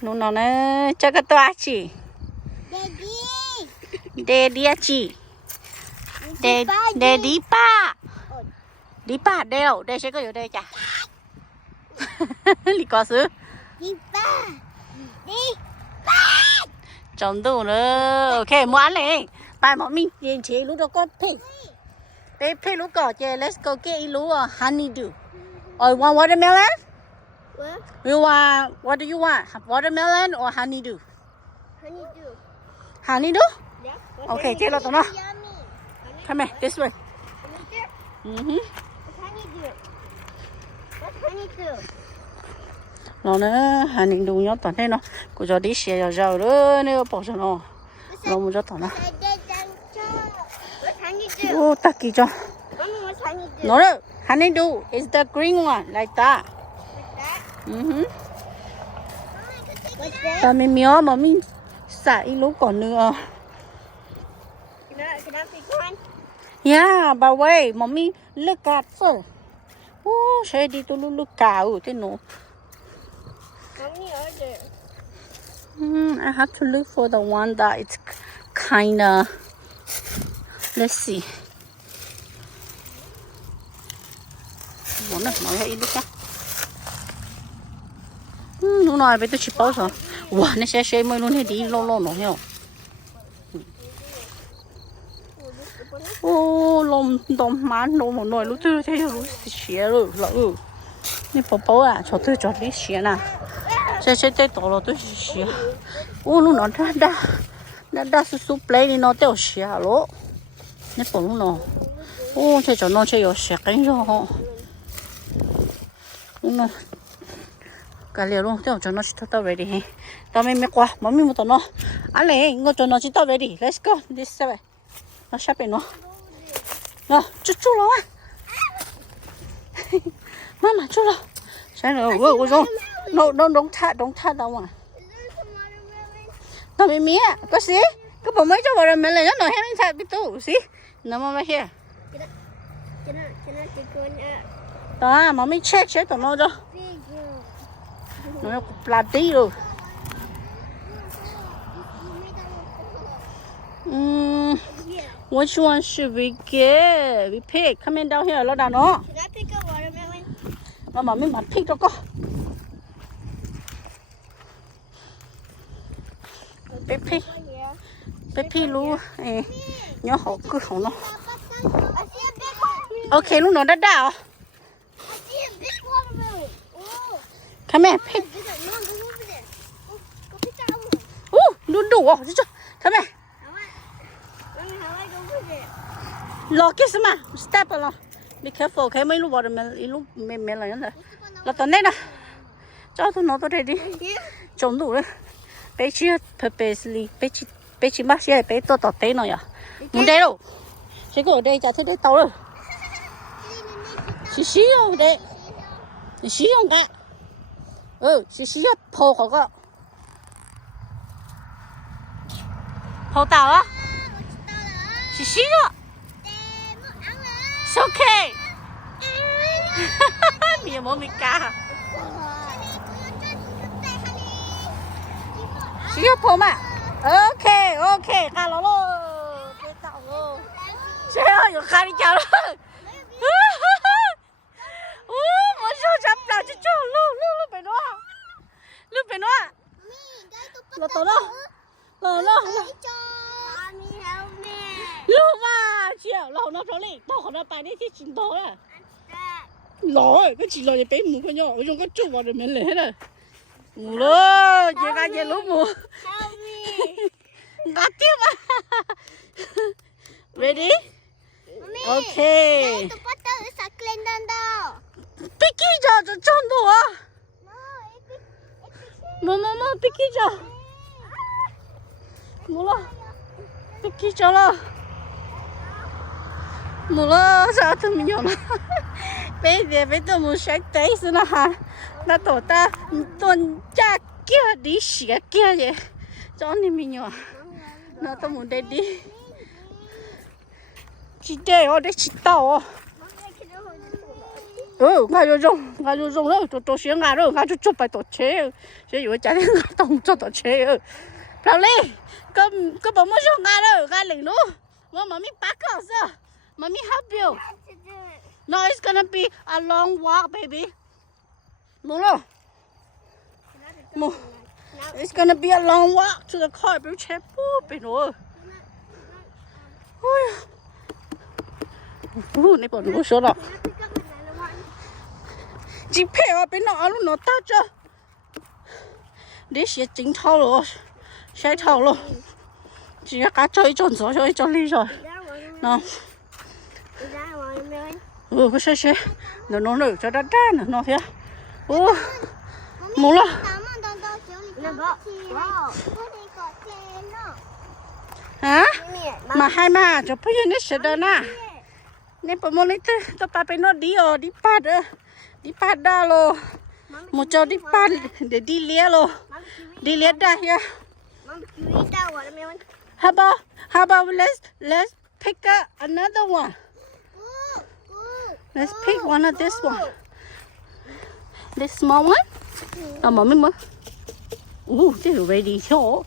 Nó nó cho cái toa chị. Daddy chị. Daddy pa. Đi pa đeo, đây sẽ có ở đây chả. Lý có sự. Đi pa. Chồng đủ nữa. Ok, mua ăn này. Tại mọi mình tiền chế lúc đó có pig. Pig lúc có chế, let's go get lúc honeydew. Or want watermelon? What? What do you want? Watermelon or honeydew? Honeydew. Honeydew? Yeah. Okay, chế lo tụi nó. Yummy. Come here, this way. What's honeydew? What's honeydew? Nó nữa, honeydew nhớ tụi đây nó. Cô cho đi xe rồi đó, nếu bỏ cho nó. Nó muốn cho tụi nó. What's honeydew? Ô, tắc kì cho. Mommy, what's honeydew? No, no, honeydew is the green one, like that. Like that? Mhm. What's that? Ta mình nhớ mà mình xài lúc còn nữa. Can I pick one? Yeah, but wait, mommy, look at first. Oh, say đi tôi look at thế nó. How many are there? I have to look for the one that it's kinda. Let's see. Muốn nói hay đi chắc. Nó nói với tôi chỉ bao giờ. Wow, nó sẽ mới luôn hay đi lo nó hiểu. Ô, lom đom mán lom một nồi lúc tôi thấy lúc xé rồi là nè bảo à, cho tôi cho đi xé nè. Sẽ tới tổ rồi tôi xé. Ô, nó đã su play đi nó tiêu xé rồi. Nè bảo nó. Ô, thế cho nó sẽ có xé cái rồi. Nó cái liệu luôn, tiêu cho nó chỉ tao về đi. Tao mới qua, mà mình một nó. Anh này, ngồi cho nó chỉ tao về đi. Let's go, this way. Nó sắp về nó. Rồi, chú rồi à. Mama, chú rồi. Sao rồi, ôi rồi. No, don't touch đâu mà. Tao mẹ, có gì? Cái bộ mấy cho vào mình là nó hay mình touch biết tu, gì? Nó mà here. Can I take one out? Đó, mà mình check tụi nó cho. Nó cục là tí rồi. Which one should we get? We pick. Come in down here. Lo down nó. Can I pick a watermelon? Mà mình bắt pick cho con. Pick. Pick luôn. Nhớ họ cứ họ nó. I see a big one. Ok, lúc nó đã đào. I see a big watermelon. Oh. Come here, pick. Bigger. No, go over there. Go pick that one. Đủ à? Come here. Mommy, how I go over there? Lo cái gì mà? Step rồi. Be careful, okay? Mấy lúc watermelon, lúc mềm là như thế. Là tận đây nè. Cho tụi nó tới đây đi. Trồng đủ đấy. Bé chỉ purposely, bé chỉ bắt xe bé to té nó à? Muốn đây đâu? Chỉ có ở đây chả thấy đấy tàu rồi. Xí không đấy. Xí không cả. Xí phô khó có. Phô tàu á? Xí rồi. It's okay. Mẹ muốn mình cá. Xí phô mà. Ok, khá lắm rồi. Cái tàu rồi. Trời ơi, có khá đi chào rồi. Một số chấm nào chứ chú. Lúc phải nó. Là tổ đó. Là Mommy, help me. lúc mà chiều lâu nó rồi đi bỏ nó bài đi thì chính đó à That. lỗi cái chỉ là cái bé mù con nhỏ dùng cái chụp vào để mình lấy này mù lơ chị ra chị lúc mù Help me. ngắt tiếp à ready Mommy. okay The butter is a clean down. picky cho trong đồ à No, mama picky cho mù lơ picky cho lo mù lơ sao tụi mình nhổn bây giờ tôi muốn sáng tế xin nó hả nó tổ ta tuần cha kia đi xỉa kia vậy cho nên mình nhổn nó tôi muốn đây đi chỉ để ở đây chỉ tàu ngài cho rong đó cho xé ngài đó ngài cho chụp bài tổ chế sẽอยู่ใจngàiต้องcho tổ chếเราเลยก็บอกไม่ชอบงานเลยงานหลิงรู้ว่ามันมีปักก็ซะมันมี help you no it's gonna be a long walk baby มึงรู้มึง it's gonna be a long walk to the car ไปเช็ดปุ๊บไปหนูโอ้ยนี่ปวดหัวสุดอ่ะจีเพย์ว่าเป็นน้องอาลูกน้องตาจ้ะเดี๋ยวเสียจริงเท่าเลยใช้เท่าเลยchỉ cá chơi trộn gió chơi cho ly rồi nó cái xe nó nở cho đắt đắt nó thế muốn lo hả mà hai mà cho bây giờ nó sẽ đó nè nên bọn mình tao ba bên nó đi pad đó lo một chỗ đi pad để đi lia lo đi lia đây ya How about let's pick up another one. Let's pick one of this one. This small one. Oh, mommy, mom. Ooh, this is ready too.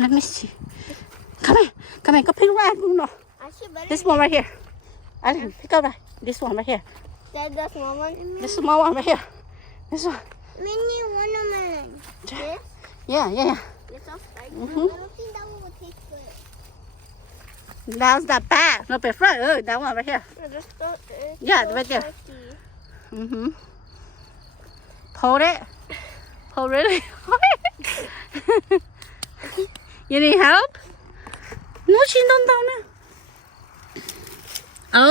Let me see. Come here. Go pick right. No. This one right here. Alan, pick up right. This one right here. The small one. This small one right here. This one. Mini watermelon. This? Yeah. This one? I don't think that one will taste good. That's the bad. No, prefer. That one right here. Yeah, right there. Hold it. Hold it. You need help? No, she don't know.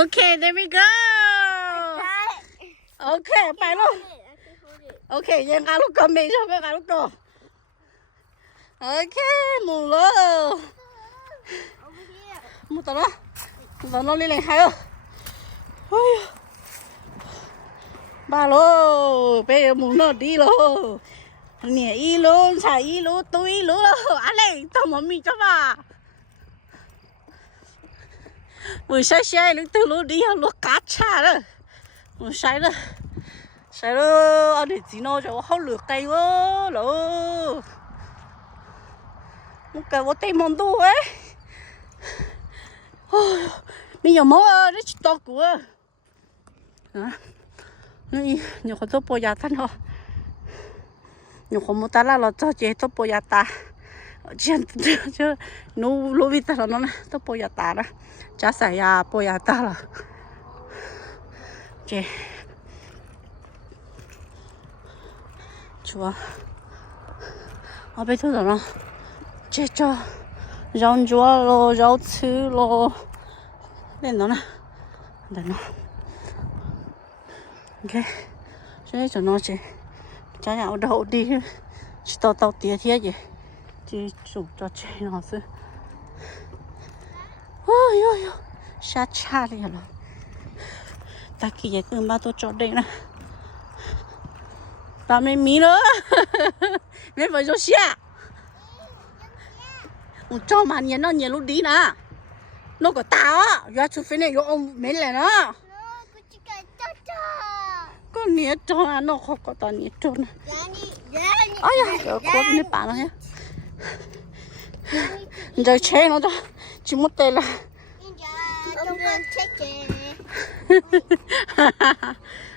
Okay, there we go. Okay, bye luôn. Okay, giờ ngã lúc cầm mình cho ngã lúc đồ. Okay, mù lơ. Mù tao đó. Tao nó lên hai ơ. Ba lô, bây giờ mù nó đi lô. Nè y lô, xài y lô, tôi y lô lô. À lên, tao mà mình cho bà. Mùi xe xe lúc từ lô đi lô cá cha đó. Mùi xe đó. Sai đó, anh để chỉ nó cho họ lừa cây quá lỡ, một cái vô tay mòn tu ấy, bây giờ mới đi chụp tóc của, này nhiều con tóc bò già tan ho, nhiều con mua ta là cho chế tóc bò già ta, chứ nấu lô vịt là nó tóc bò già ta đó, chả xài à bò già ta là, chế. Chúa ở bên thôi rồi chết cho rau chúa lo rau thứ lo lên đó nè đây nó ok thế cho nó chị trái nào đậu đi chỉ tao tía thế gì chỉ chủ cho chị nó chứ ôi sát cha đi rồi ta kia vậy từ ba tôi cho đây nè tao mới mí nữa nên phải cho xe một cho mà nhìn nó nhìn lúc đi nè nó có tao á giờ chú phải này có ông mấy lần á có nhớ cho nó không có tao nhớ cho nè ôi giờ có mấy bạn nữa giờ chế nó đó chỉ một tay là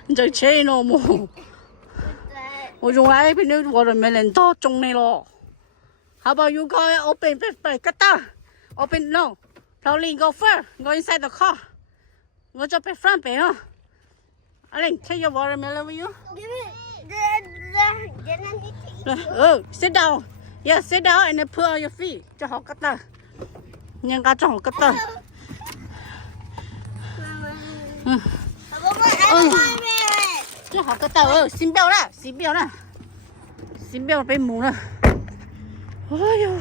giờ chế nó mua我用来边的watermelon多种的咯。How about you go open get down? Open no. Pauline go first. Go inside the car. Go to the front bay, huh? Aline, take your watermelon with you. Give me Sit down. Yeah, sit down and then put on your feet. Cho họ get down. Nhưng cả cho họ get down. Cho họ cái tàu xin béo bị mù nè ôi yo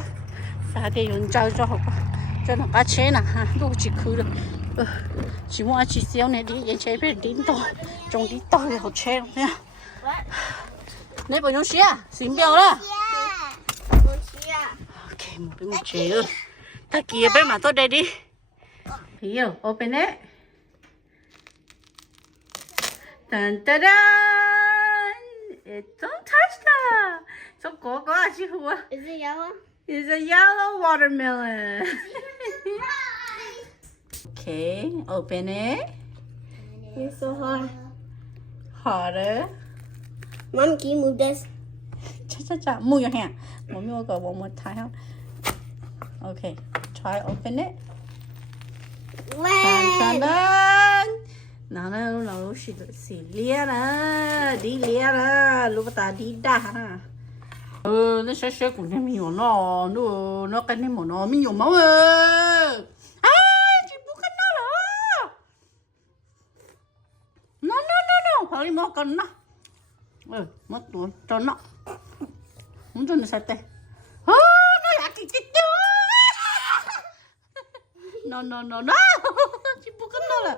sao để dùng cho họ cho nó cá chế nè ha đâu chỉ khứ được chỉ mua chỉ xéo này đi vậy chế phải đến to trồng đi to thì họ chế không nha này bao nhiêu xía xin béo đó ok một cái một chế ta kia bên mà tôi đây đi hiểu open it dun dun dun it don't touch that so có gì hùa Is it yellow? it's a yellow watermelon okay open it It's so hard. harder Mom, can you move this? cha move your hand mommy will go one more time okay try open it dun dun nào nào xì lia nè đi lia nè lúc ta đi đa nó sẽ cũng như mình nó cái này mà nó mình dùng máu à chị bút cái nó rồi no phải mất con nó mất tuần cho nó không cho nó sạch tay nó là cái no chị bút cái nó là